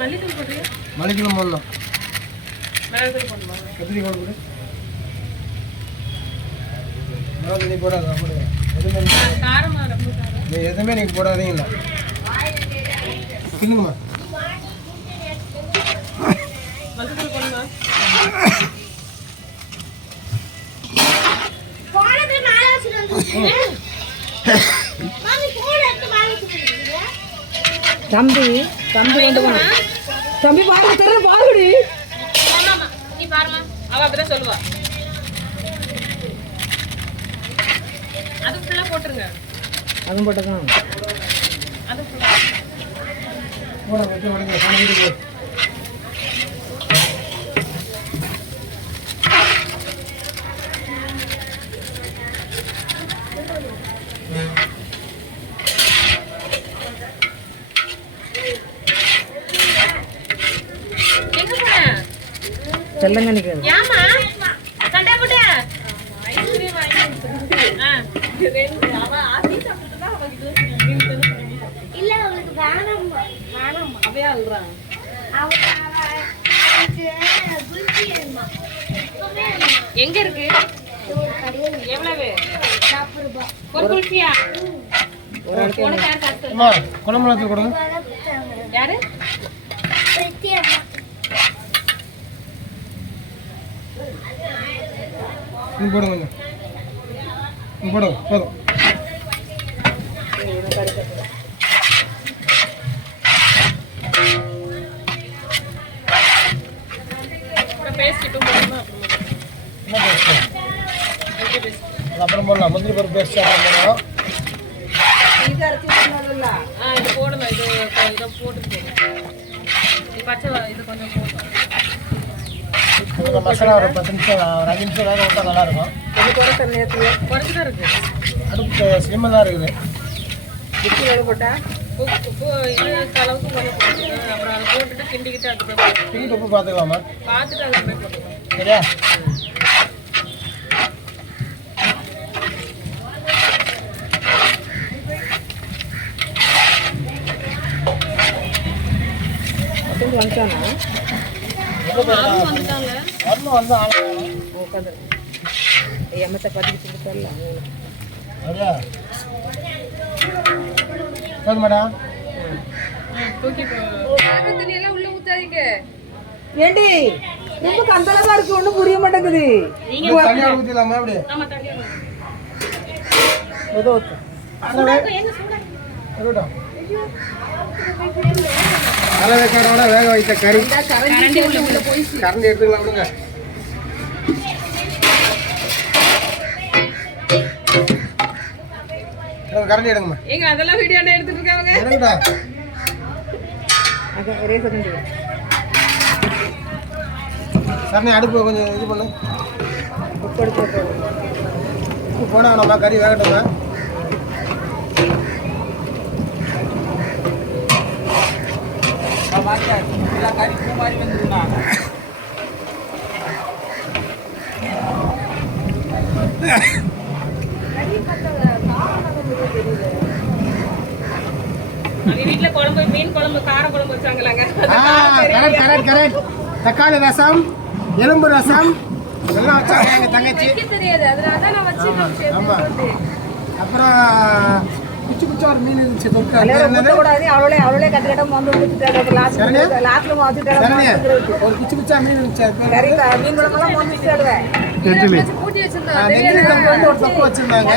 மல்லித்தூள் போடுறியா? மல்லித்தூள் போடணும். மிளகுத்தூள் போடணுமா? கத்திரி போடு. மிளகு போடாது. எதுவுமே காரமா ரொம்ப காரம். எதுவுமே நீங்கள் போடாதீங்களா? கிண்ணுங்கம்மா. மல்லித்தூள் போடணுமா? தம்பி தம்பி கொண்டு போன தம்பி பாருங்க தெரியல பாருடி. நீ பாருமா, அவ அப்படிதான் சொல்லுவா. அது ஃபுல்லா போட்டுருங்க. அதுவும் போட்டுதான். அது ஃபுல்லா போட வச்சு உடனே சாமிக்கு செல்லங்க நிக்கிறது. ஏமா சண்டை போட்டு ஐஸ்கிரீம் வாங்கி ரெண்டு அவ ஆசி சாப்பிட்டுட்டா அவங்களுக்கு இல்ல அவங்களுக்கு வேணாம் வேணாம் அப்படியே அல்றான். எங்க இருக்கு? எவ்வளவு? 40 ரூபாய் ஒரு குல்ஃபியா. உனக்கு யார் காசு? அம்மா குழம்புல கொடுங்க. யாரு? நீ போடுங்க. நீ போடுங்க போதும். அப்புறம் போடலாம். முந்திரி பருப்பு பேஸ்ட் அப்புறம் இது போடணும். இது இதை போட்டு பச்சை இது கொஞ்சம் போடணும். மசாலா ஒரு 10 நிமிஷம் ஒரு 5 நிமிஷம் வேக விட்டா நல்லா இருக்கும். குறைச்சி தான் இருக்கு. அடுப்பு ஸ்லிம்மாக தான் இருக்குது. போட்டா உப்பு இது அளவுக்கு கொஞ்சம் போட்டுருங்க. அப்புறம் அதை போட்டுட்டு கிண்டிக்கிட்டு அதுக்கு கிண்டி உப்பு பார்த்துக்கலாமா? பார்த்துட்டு அதுக்கு போய் போட்டுக்கலாம். சரியா? வந்துட்டானா வந்துட்டாங்க. வந்து உட்காந்து எம்மத்தை பதிக்கிட்டு தரல. சரியா? போதும் மேடம். தூக்கி தண்ணியெல்லாம் உள்ள ஊத்தாதீங்க. ஏண்டி ரொம்ப கந்தலமா இருக்கு, ஒன்றும் புரிய மாட்டேங்குது. தனியாக ஊற்றிடலாமா? எப்படி? ஆமா தண்ணியா கலவைக்காரோட வேக வைத்த கறி கரண்டி உள்ள போய் கரண்டி எடுத்துக்கலாம். விடுங்க. கரண்டி எடுங்கம்மா. எங்க அதெல்லாம் வீடியோ எடுத்துட்டு இருக்காங்க. எடுங்கடா. ஒரே செகண்ட். சரணி அடுப்பு கொஞ்சம் இது பண்ணு. உப்பு எடுத்து உப்பு போனா நம்ம கறி வேகட்டுமா? கறி பூ மாதிரி வந்துருந்தா வீட்டுல குழம்பு மீன் குழம்பு கார குழம்பு வச்சாங்களாங்க. தக்காளி ரசம், எலும்பு ரசம் எல்லாம் வச்சாங்க எங்க தங்கச்சி. தெரியாது, அதனால நான் வச்சிருக்கேன். ஆமா. அப்புறம் குச்சி குச்சா ஒரு மீன் இருந்துச்சு. அவளே கட்டு வந்து ஒரு குச்சி குச்சா மீன் இருந்துச்சு. மீன் குழம்பெல்லாம் ஒரு தொப்பு வச்சிருந்தாங்க.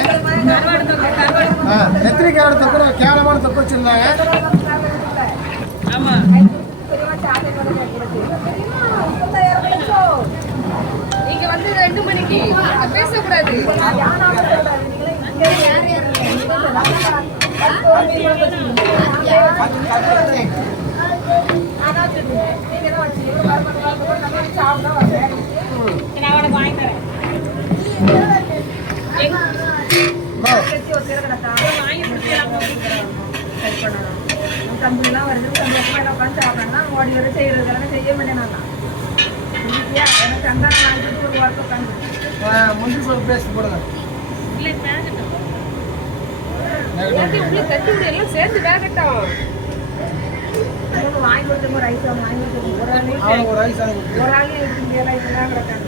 நெத்திரிக்காரோட தொப்பு கேவலமான தொப்பு வச்சிருந்தாங்க. ஆமா நீங்க வந்து 2 மணிக்கு பேசக்கூடாது. நான் வாங்கி தரேன். தம்பிலாம் வருது, சந்தோஷமா உட்காந்து சாப்பிடணும். ஓடி வர செய்யறதுக்காக செய்ய மாட்டேன். நான் எனக்கு சந்தானம் வாங்கிட்டு ஒரு வாரத்தை உட்காந்து முந்திரி பருப்பு பேஸ்ட் போடுங்க. இல்லை எல்லாம் சேர்த்து வேகட்டும். மூணு வாங்கி கொடுத்தவங்க ரைஸ் வாங்கி கொடுத்தவங்க ஒரு ஆளு அவனுக்கு ஒரு ஐஸ் அனுப்பி ஒரு ஆளு எடுத்து முடியல இதெல்லாம் கிடக்காங்க.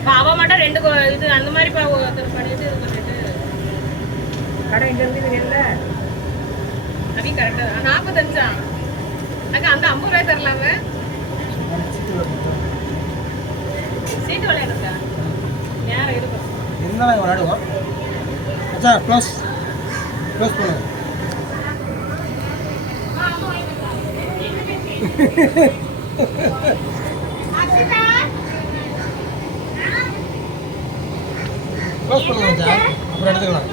இப்ப அவ மட்டும் 2 இது அந்த மாதிரி ஒருத்தர் பண்ணிட்டு இது பண்ணிட்டு கடை இங்க இருந்து வெளில அதையும் கரெக்டா 45. அக்கா அந்த 50 ரூபாய் தரலாம சீட்டு விளையாடுறா நேரம் இருக்கு. இருந்தாலும் இவன் விளையாடுவோம். அச்சா க்ளோஸ் பண்ணுங்க. க்ளோஸ் பண்ணுங்க மச்சான். அப்புறம் எடுத்துக்கலாம்.